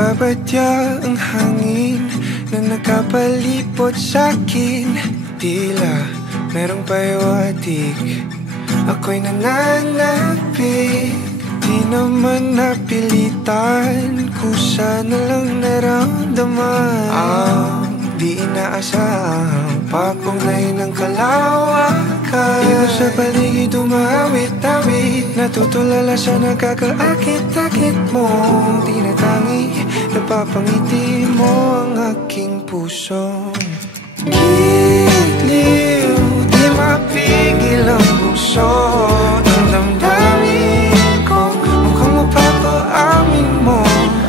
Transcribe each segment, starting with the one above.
Nagbabadya ang hangin na nakapalipot sa'kin. Tila merong pahiwatig, ako'y nananapig. Di naman napilitan, kusa na lang naramdaman ang di inaasahang papunay ng kalawakan. Ikaw sa paligid umawit-awit, natutulala sa nakakaakit-akit mo. Tinatangi, napapangiti mo ang aking puso. Giliw, di mapigil ang puso. Ang damdamin ko, mukhang mapapaamin mo,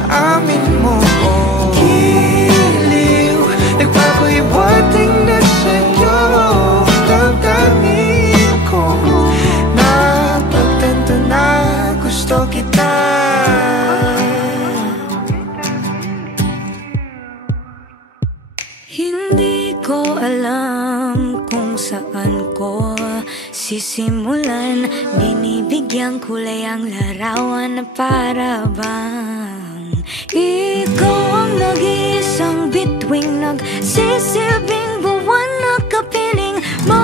amin mo. Giliw, nagpapahiwating na sa'yo. Ang damdamin ko, napagtanto na gusto kita. Hindi ko alam kung saan ko sisimulan. Binibigyan kulay ang larawan na para bang ikaw ang nag-iisang bituing, nagsisilbing buwan na kapiling mo.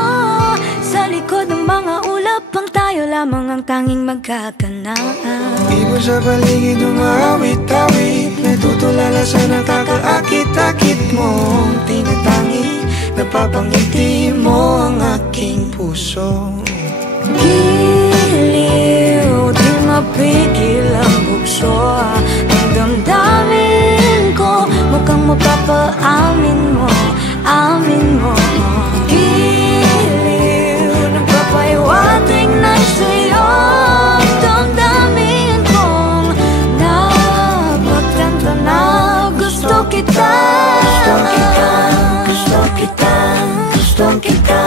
Sa likod ng mga ulap, ang tayo lamang ang tanging magkakanaan. Ibon sa paligid umawit-awit, natutulala sa nakakaakit-akit mo. Tinatangi, napapangiti mo ang aking puso. Giliw, di mapigil ang bukso. Ang damdamin ko, mukhang mapapaamin mo, amin mo. Giliw, nagpapahiwatig na sa'yo. Ang damdamin kong napagtanto na gusto kita. Gusto kita, gusto kita,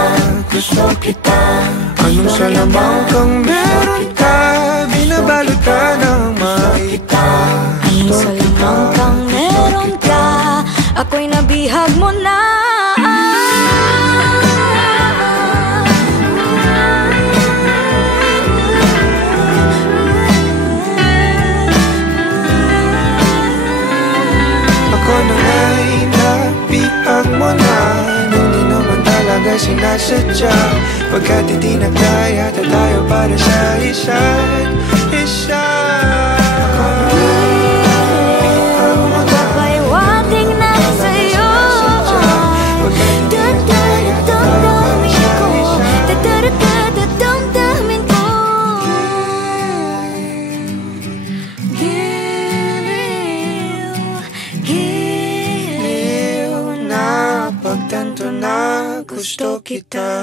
gusto kita. Anong salamang kang meron ka, binabalot ka ng makita. Anong salamang kang meron ka, ako'y nabihag mo na. Ako na nga'y nabihag mo na, nang di naman talaga sinasadya. Pagkat itinagdaya tayo para sa isa't isa. Ako na nga'y Magpapahiwatig na sa'yo. Damdamin ko, Giliw, giliw, napagtanto na gusto kita.